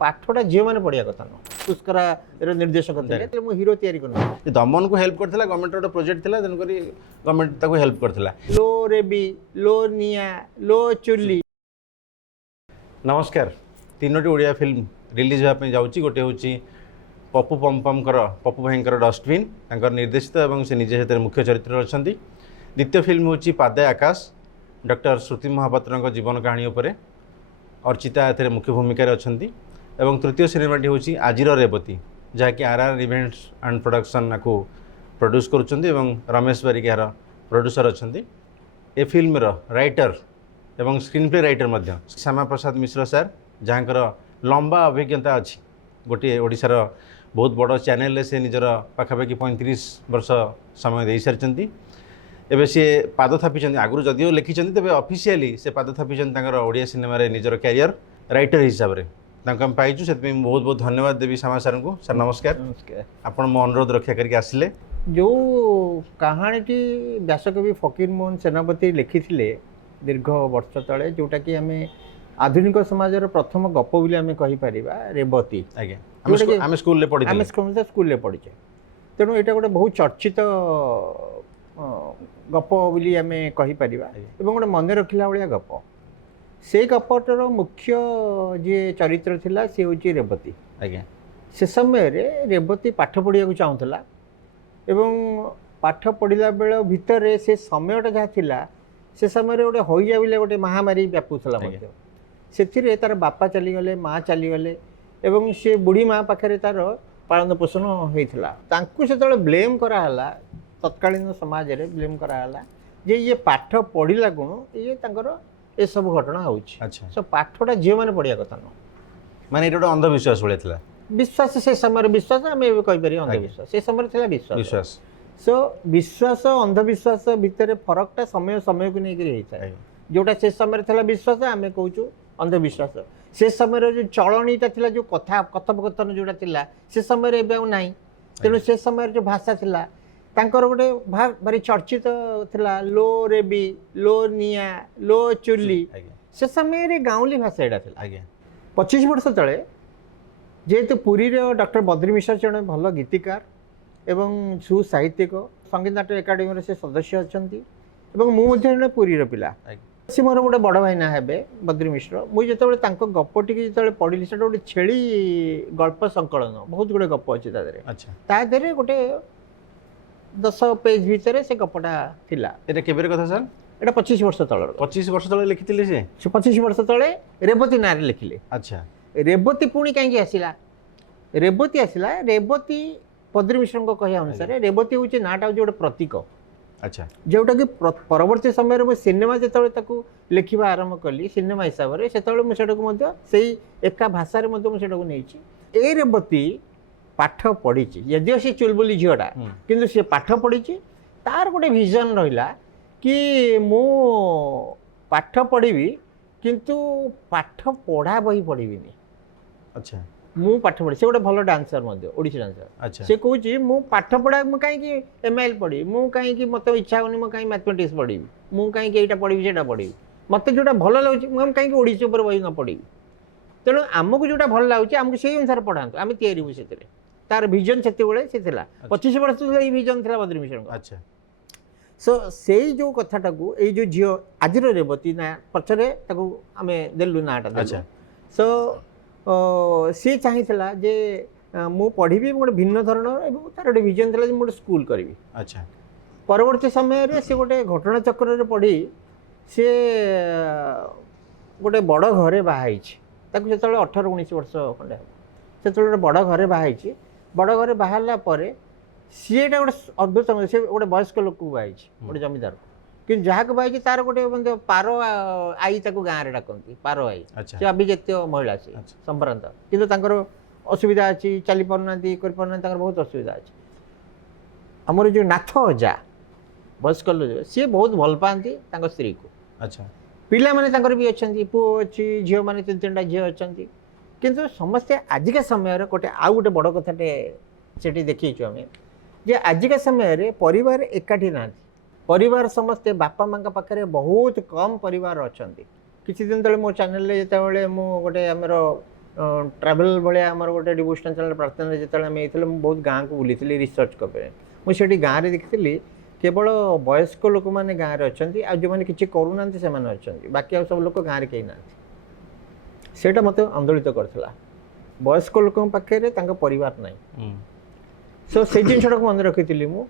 पाठटा झील मैंने पढ़िया कथा न पुष्करा निर्देशक थे मु हीरो तैयारी कर दमन को हेल्प करथिला गवर्नमेंट रो प्रोजेक्ट थिला तेन करी गवर्नमेंट ताको हेल्प करथिला। लो रेबी लो निया लो चुल्ली। नमस्कार तीनोटी ओडिया फिल्म रिलीज होगा जाऊँगी गोटे हूँ पप्पू पम्पमकर पप्पू भाईंकर डस्टबिन तांकर निर्देशित और से निजे से मुख्य चरित्र अच्छा। द्वितीय फिल्म हूँ पादे आकाश डॉक्टर श्रुति महापात्र जीवन कहानी उपर अर्चिता ए मुख्य भूमिका अच्छा। एवं तृतीय सिनेमाटी हूँ आजिर रेवती जहाँकि आर इवेंट्स एंड प्रोडक्शन को प्रोड्यूस करुँच रमेश बारिक यार प्रोड्यूसर अच्छा। ए फिल्म राइटर एवं screen play writer Shyama Prasad Mishra sir जहाँकर लंबा अभिज्ञता अच्छी गोटे ओडिशार बहुत बड़ चैनल से निजर पाखापाखि 35 वर्ष समय दे सारी एवं सी पाद थापी आगु जदिव लिखिं तेज ऑफिशियली से पाद थापी ओडिया सिनेमा निजर कैरियर राइटर हिसाब से तांको पाइचु से बहुत बहुत धन्यवाद देवी श्यामा सर को। सर नमस्कार। नमस्कार। आपण मो अनुरोध रक्षा करके आसिले जो कहानीटी व्यासकवि फकीर मोहन सेनापति लिखिथिले दीर्घ वर्ष तले जोटा कि आम आधुनिक समाजर प्रथम गप बोली आम कहीपर रेवती। आम स्कूल पढ़ी स्कूल पढ़ीचे तेणु यहाँ गोटे बहुत चर्चित गप बोली आम कहीपर गोटे मन रखला भाया गप से गपटर मुख्य जी चरित्र थिला सी हूँ रेवती। से समय रे रेवती पाठ पढ़िया चाहूला एवं पाठ पढ़ला बेल भितर से समयटा जहाँ थिला से समय गोटे हईया बोले गोटे महामारी व्यापूला से तार बापा चलीगले माँ चलीगले एवं से बुढ़ी माँ पाखे तार पालन पोषण होता से ब्लेम कराला तत्कालीन समाज रे ब्लेम कराला जे ये पाठ पढ़ला गुण ये ए सब घटना होउछि। अच्छा सो पाठटा झील मैंने पढ़िया कथा न माने एटा अंधविश्वास भले थिला विश्वास से समय विश्वास आम कही पारि अंधविश्वास से समय थिला विश्वास सो विश्वास अंधविश्वास भितर फरकटा समय समय को लेकर होता है जोटा से समय थिला विश्वास आम कहूँ अंधविश्वास से समय जो चलनीटा थिला जो कथा कथोपकथन जोटा थिला से समय ना तेणु से समय जो भाषा थिला तांकर गोटे भारी चर्चित थिला लो रेबी लो निया लो चुल्ली से समय गाँवली भाषा यहाँ थिला। 25 वर्ष तले जेहेतु पुरी डॉक्टर बद्री मिश्र जड़े भल गीतिकार एवं सुसाहित्यिक संगीत नाट्य एकाडेमी से सदस्य अच्छा मुझे पुरीर पिला सी मोर गोटे बड़ भाईना हे बद्री मिश्र मुझे जो गपटी जो पढ़ी से गोटे छेली गल्प संकलन बहुत गुड़े गप अच्छे तादे गोटे 10 पेज भितर से गपटा थिला। एटा केबेर कथा सर एटा 25 वर्ष तलर 25 वर्ष तले लिखिथिले से 25 वर्ष तले रेवती नारे लिखिले। अच्छा रेवती पुणी कहीं आसला रेवती बद्री मिश्र कहया अनुसार रेवती हूँ नाटा हूँ गोटे प्रतीक। अच्छा जोटा कि परवर्ती समय में सिनेमा जो लिखा आरंभ कली सिनेमा हिसाब से मुझे से एका भाषा मुझे नहीं रेवती पाठ पढ़ी यदि सी चुलबुली झीटा किंतु सी पाठ पढ़ी तार गोटे विजन रहा कि मु पाठ पढ़ी किंतु पाठ पढ़ा बही पढ़ी। अच्छा मु पाठ पढ़ी से गोटे भल डांसर ओडिसी डांसर। अच्छा से कहूँ मु पाठ पढ़ा कहीं MIL पढ़ी मु कहीं मत इच्छा होनी मुझे कहीं मैथमेटिक्स पढ़ी मु कहीं यहाँ पढ़ी से पढ़ी मत जोटा भल लगे कहीं ओडिसी उपर बही न पढ़ी तेणु आमको जोटा भल लगे आमको से अनुसार पढ़ातु आम तैयारी से तार विजन से 25 वर्ष ये विजन था बद्री मिश्र। अच्छा सो से जो कथाटा को ये जो झील आज रेवती ना पचरे आम देलु नाटा। अच्छा सो सी चाहिए जे मु पढ़ी गोटे भिन्न धरण तार गोटे विजन था गोटे स्कूल करी। अच्छा परवर्ती समय से गोटे घटना चक्र पढ़ी सी गोटे बड़ घरे बाहाई से 18-19 वर्ष खंडे से बड़ घरे बाहाई बड़ घरे बाहर पर सी गोटे अद्भुत समय से गोटे वयस्क लोक को बाई गोटे जमीदार कि जहाँ को बाई तार गोटे पार आई गाँव में डाकती पार आई से अभिजातीय महिला से संभ्रांत किंतु असुविधा अच्छी चली पारना बहुत असुविधा अच्छी आमर जो नाथ अजा वयस्क लोक सी बहुत भल पाती स्त्री को। अच्छा पिला माने भी अच्छा पुओ अच्छी झील मैंने 3-3टा झील अच्छा किंतु समस्ते आजिका समय गोटे आउ गोटे बड़ कथाटे से देखीचु आम जे आजिका समय परिवार एकाठी ना परिवार समस्ते बापा माँ पाखे बहुत कम परिवार अच्छा किसी दिन तले मो चैनल जो गोटे आमर ट्राभेल भाया आमर गोटे डिवोशनल चैनल प्रार्थना जो आम ये बहुत गाँव को बुली रिसर्च करें मुझे गाँव में देखी केवल वयस्क लोक मैंने गाँव में अच्छा जो मैंने किसी करूना से बाकी आ सब लोग गाँव में कहीं ना सेटा मत आंदोलित करथिला वयस्क लोक पाखे परिवार नहीं सो से जिनटा मन रखी मु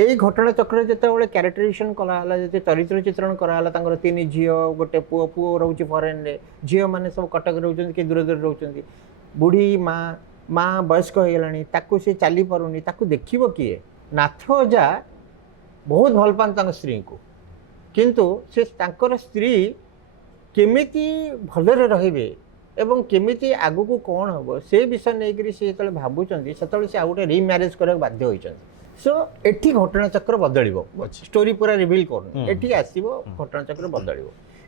यही घटना चक्र जो क्यारेक्टराइजेसन कराला जो चरित्र चित्रण कराला 3 झील गोटे पुओ पुओ रोचे फरेन रे झील मैंने सब कटक रोचे कि दूर दूर रोचे बुढ़ी माँ माँ वयस्क हो गलानी ताकू से चली पारुनी ताकू देखिबो किए नाथ अजा बहुत भल पान स्त्री को किंतु से तांकर स्त्री केमिति भलरे रहिबे एवं केमिति आगु को कौन हम से विषय नहीं से जो भावुंट से आ गए रिम्यारेज करने बाध्य होती सो एठी घटना चक्र बदल स्टोरी पूरा रिविल कर एठी आसो घटना चक्र बदल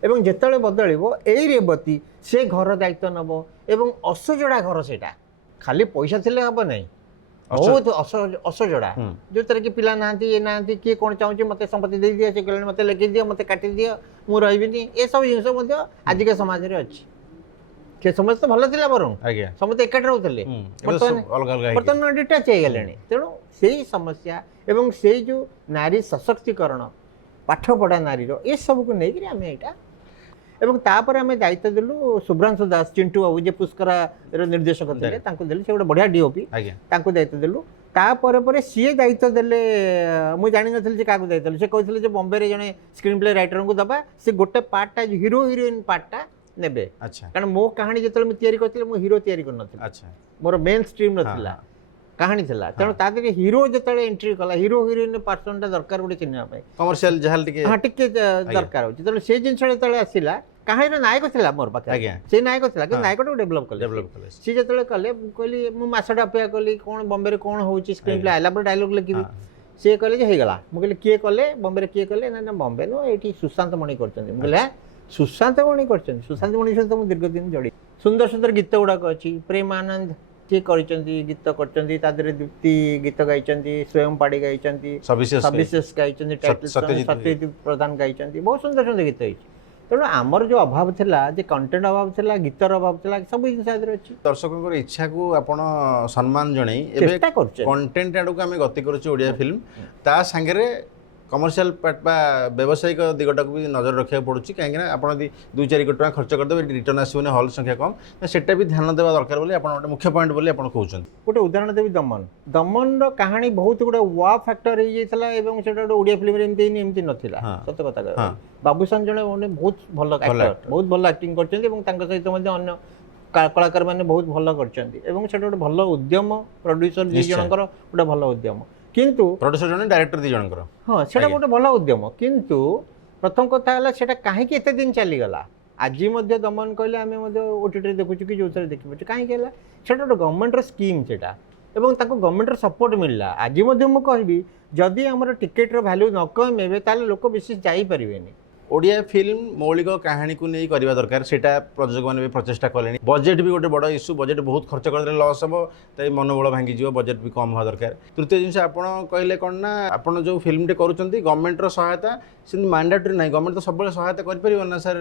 एवं जिते बदल यही रेवती से घर दायित्व नब एवं असजड़ा घर से खाली पैसा थे हम ना बहुत असजड़ा जो तरह कि पिला ना ये ना किए कौन चाहूँ मत संपत्ति दे दिया से मत लिखि दियो मत काटि दियो मु रही ये सब जिन आजिका समाज में अच्छी के समस्त भल था बरं समस्त एकाठी रोते बर्तमान डिटाच हो गले तेणु से समस्या एवं से जो नारी सशक्तिकरण पाठ पढ़ा नारी ये सब को लेकिन आम यहाँ एवं तापर आम दायित्व देलु शुभ्रांशु दास चिंटू बाबू जे पुष्करा निर्देशक थे देले से गोटे बढ़िया डीओपी दायित्व देलु तापर सी दायित्व देले मुझे जानी नी क्या दायित्व से कहते बॉम्बे जड़े स्क्रीन प्ले राइटर को दबा से गोटे पार्टा हीरो हिरोइन पार्टा नेबे कारण मो कहानी जो तैयारी करती मो हीरो तैयारी कर मोर मेन स्ट्रीम ना कहानी थी तेणु ता हीरो जो एंट्री कला हीरो हिरोइन पर्सनटा दरकार गोटे चिन्ह कमर्शियल हाँ टे दरकार हो तेणु से जिन जो आसला कहानी नायक था मोर पाखे से नायक था कि नायक डेभलप कले सी जो कले कहली मुझे अपेक्षा कली कौन बॉम्बे कौन हो स्क्रीन प्ले आला डायलॉग लिखी सी कहले होगा मुझे किए कले बॉम्बे किए कले ना बॉम्बे नो ये सुशांत मणि कर सुशांत मणि कर सुशांत मणि सहित मुझे दीर्घ दिन जोड़ी सुंदर सुंदर गीत गुड़ाक अच्छी प्रेमानंद सी कर गीत कर दीप्ति गीत गाई स्वयं पाड़ी गाई सविशेष गाई सत्यजित प्रधान गाई बहुत सुंदर सुंदर गीत होती तेणु आमर जो अभाव था कंटेंट अभाव था गीतर अभाव था सब जिन अच्छी दर्शकों इच्छा को आपण सम्मान जन कंटेंट आड़ को आम गति करिया फिल्म ता सांगे कमर्शियल पार्ट बा व्यावसायिक दिगटा को भी नजर रखा पड़ुछि कहीं आप 2-4 कोटी खर्च करदे रिटर्न आसोनी हॉल संख्या कम सेटा भी ध्यान देवा दरकार बोली आप मुख्य पॉइंट बोली आप कहते गोटे उदाहरण देवी दमन दमन कहानी बहुत गोटे वा फैक्टर हो जाता है गोटे ओडिया फिल्म एमती नाला सत कथा बाबूसान जड़े बहुत भल बहुत भल एक्टिंग कर सहित अन्य कलाकार मैंने बहुत भल कर गोटे भल उद्यम प्रोड्यूसर दी जनकर गोटे भल उद्यम किंतु प्रोड्यूसर जने डायरेक्टर दी जनकर हाँ सेटा गोटे भल उद्यम किंतु प्रथम कथा है सेटा कहीं एत दिन चलीगला आज दमन कहले आम ओटीटी देखुँ कि जो देखिए कहीं गोटे गवर्नमेंट स्कीम से गवर्नमेंट सपोर्ट मिलला आज मुझे जदि आम टिकेट वैल्यू न कमेबे ताले लोक विशेष जापरेनि ओडिया फिल्म मौलिक कहानी को नहीं करवा दरकार सेटा प्रयोजक मैंने भी प्रचेषा कले बजेट भी गोटे बड़ इश्यू बजेट बहुत खर्च करदे लॉस हम तो मनोबल भांगी बजेट भी कम हुआ दरकार तृतीय जिन आप कहले कौन ना आप जो फिल्मटे करुँच गवर्नमेंट सहायता से मैंडेटरी ना गवर्नमेंट तो सब सहायता कर ना सर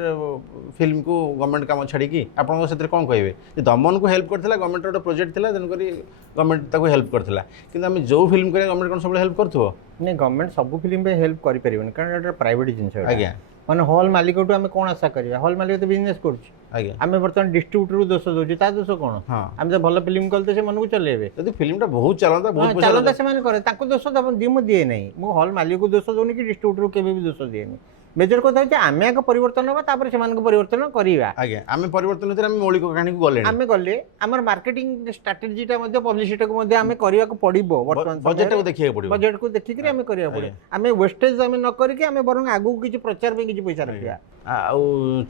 फिल्म को गवर्नमेंट काम छाड़ी आप कौन कहे दमन को हेल्प करता गवर्नमेंट गोटे प्रोजेक्ट था तेणुक गवर्नमेंट हेल्प करता कि आम जो फिल्म करें गवर्नमेंट कौन सब हेल्प करूँ नहीं गवर्नमेंट सब फिल्म हेल्प कर कारण प्राइवेट जिन आज्ञा माने हॉल मालिक आम कौन आशा करिया हॉल मालिक तो बिजनेस करें बर्तमान डिस्ट्रीब्यूटर दोष दूसरी ता दोष कौन आम तो भल फिल्म कले से मन को चलेबे यदि फिल्मटा बहुत चलता चलता से दोष दिए नहीं मु हॉल मालिक को दोष दूनी कि डिस्ट्रीब्यूटर के भी दोष दिए मेजर कथा होची आमे एक परिवर्तन होबा तापर सेमान को परिवर्तन करिवा आज्ञा आमे परिवर्तन होते आमे मौलिक कहानी को गले आमे गले हमर मार्केटिंग स्ट्रेटजीटा मध्ये पब्लिसिटी को मध्ये आमे करिया को पड़िबो वर्तमान बजेट को देखिए पड़िबो बजेट को देखि कि आमे करिया पड़े आमे वेस्टेज आमे न करि कि आमे बरंग आगु किछि प्रचार पे किछि पैसा रखिया आ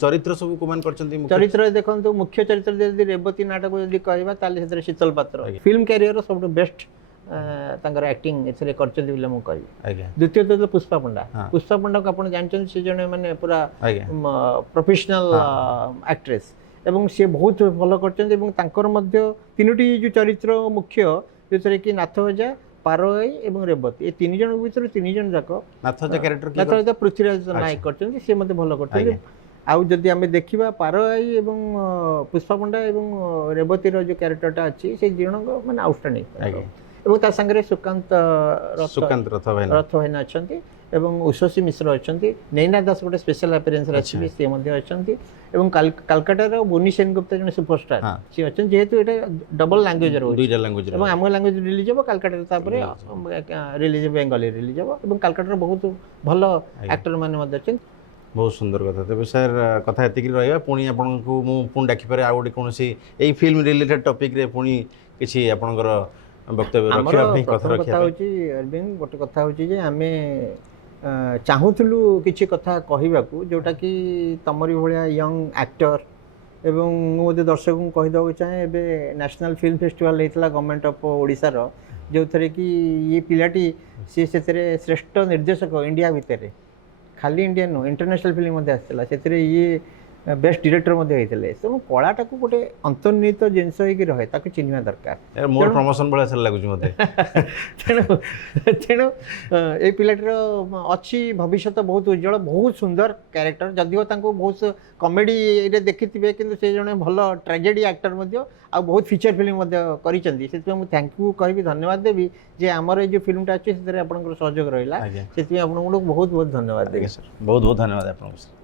चरित्र सब कुमान करचंती चरित्र देखंतु मुख्य चरित्र यदि रेवती नाटक यदि कहबा ताले सेतरे शीतल पात्र फिल्म कैरियर सब बेस्ट एक्टिंग एथरे करचंती बिले मु कहि द्वितीय तो पुष्पा पंडा को आपण जानचन से जने माने पूरा प्रोफेशनल एक्ट्रेस एवं से बहुत भल करचंती एवं तांकर मध्य तीनोटी जो चरित्र मुख्य जेतरे कि नाथजा पारोई एवं रेवती ये 3 जन भीतर 3 जन जाक नाथजा कैरेक्टर पृथ्वीराज नायक करचंती से मते भल करचंती आउ जदि आम देखा पारई एवं पुष्पा पंडा एवं रेवतीर जो क्यारेक्टरटा अच्छी से जन मैंने आउटस्टैंडिंग एवं ता संगे सुकांत रथ भाईना अच्छा एवं उषसी मिश्र अच्छा नैना दास गोटे स्पेशल अपीयरेंस अच्छी सी एवं कलकाटार बोनी सेनगुप्ता जन सुपरस्टार सी अच्छा जेहेतु ये डबल लैंग्वेज रोज आम लैंग्वेज रिलीज हम कलकाटार रिलीज बेंगली रिलीज हम कलकाटार बहुत भल एक्टर मैंने अच्छे बहुत सुंदर कथा तेज सर कथा एतिक रहा पुणी आपको मुझे डाकिपारे आ गए कौन यही फिल्म रिलेटेड टॉपिक रे पुणी किसी आपणकर वक्तव्य कथा अरविंद गोटे कथा हूँ आम चाहूलु किसी कथा कहवाक जोटा कि तमरी भाया यंग एक्टर एवं मुझे दर्शक को कहीदेक चाहे एवं नेशनल फिल्म फेस्टिवल होता गवर्नमेंट ऑफ ओडिशार जो थे कि ये पिलाटी सी से श्रेष्ठ निर्देशक इंडिया भितर खाली इंडिया नुह इंटरनेशनल फिल्म आसाला से ये बेस्ट डायरेक्टर होते तेणु कलाटा को गोटे अंतर्निहित जिनस रहे ताकू चिन्हवा दरकार मोर प्रमोशन भाया लगुच मत तेणु तेणु ये पिलाटर अच्छी भविष्य बहुत उज्जवल बहुत सुंदर क्यारेक्टर जदिव बहुत कमेडी देखी थे कि से जड़े भल ट्रेजेडी एक्टर आ बहुत फीचर फिल्म कर थैंक यू कहि धन्यवाद देवी जे आमर जो फिल्मटा अच्छी से आप सहयोग रहा से बहुत बहुत धन्यवाद देवी सर बहुत बहुत धन्यवाद आपको।